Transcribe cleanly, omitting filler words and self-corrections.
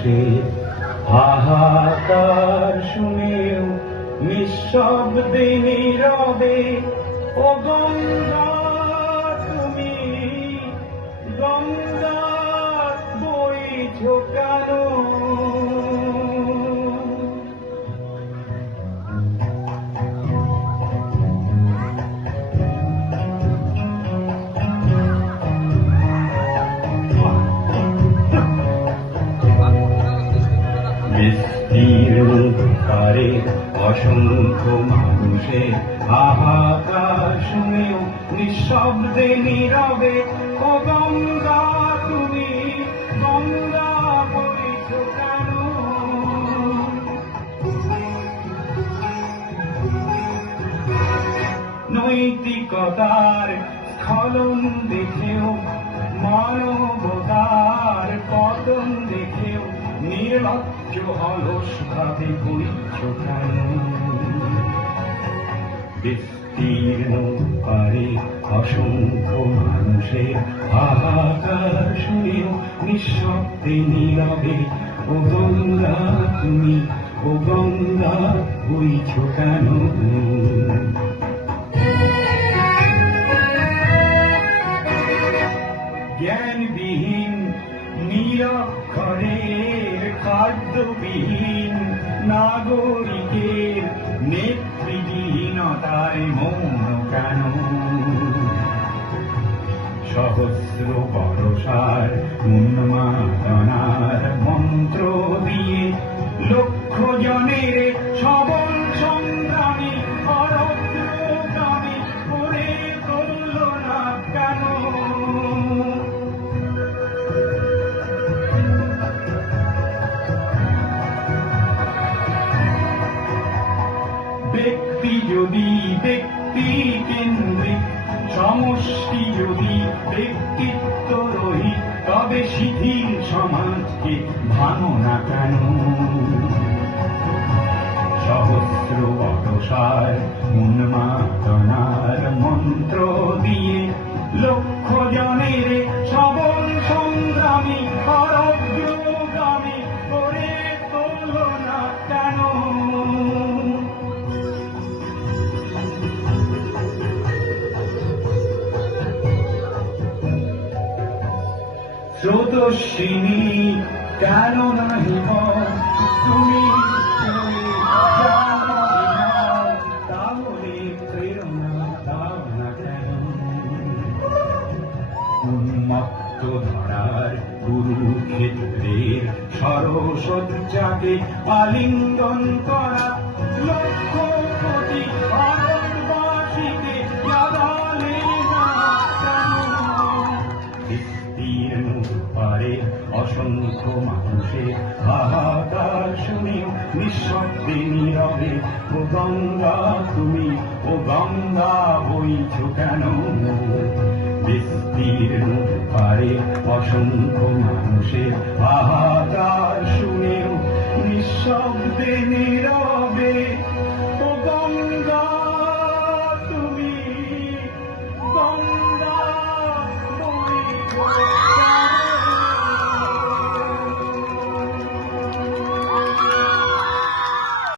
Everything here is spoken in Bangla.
মানুষের হাহাকার শুনেও নিঃশব্দে নীরবে ও গঙ্গা তুমি গঙ্গা বইছ কেন? বিস্তীর্ণকারে অসংখ্য মানুষের হাহাকার শুনেও নিঃশব্দে নীরবে ও গঙ্গা তুমি গঙ্গা বইছ কেন? নৈতিকতার স্খলন দেখেও মানবতার পতন দেখেও নির্লজ্জ অলস ভাবে বইছ কেন? বিস্তীর্ণ পারে অসংখ্য মানুষের হাহাকার শুনেও নিঃশব্দে নীরবে ও গঙ্গা তুমি ও গঙ্গা বইছ কেন? জ্ঞানবিহীন নিরক্ষরের খাদ্যবিহীন নাগরিকের নেতৃহীনতায় মৌন কেন? সহস্র বরষার উন্মাদনার মন্ত্র দিয়ে লক্ষ জনের সবল সংগ্রামী অরগ্রগামী করে তুলল না কেন? ব্যক্তি যদি ব্যক্তি কেন্দ্রিক, সমষ্টি যদি ব্যক্তিত্ব রহিত, তবে শিথিল সমাজকে ভানো না কেন? সহস্র বরষার উন্মাদনার মন্ত্র দিয়ে লক্ষ জনের সবল সংগ্রামী অরগ্রগামী করে তোল না কেন? স্রোতস্বিনী কেন নাহি তুমি তাহলে প্রেরণা দাও না কেন? উন্মত্ত ধরার কুরুক্ষেত্রের সরসজ্জাকে আলিঙ্গন করা লক্ষ কোটি ভারতবাসীকে জাগালে না কেন? বিস্তীর্ণ পারে অসংখ্য মানুষের হাহাকার শুনেও নিঃশব্দে নীরবে ও গঙ্গা তুমি ও গঙ্গা বইছ কেন? বিস্তীর্ণ পারে অসংখ্য মানুষের হাহাকার শুনেও নিঃশব্দে নীরবে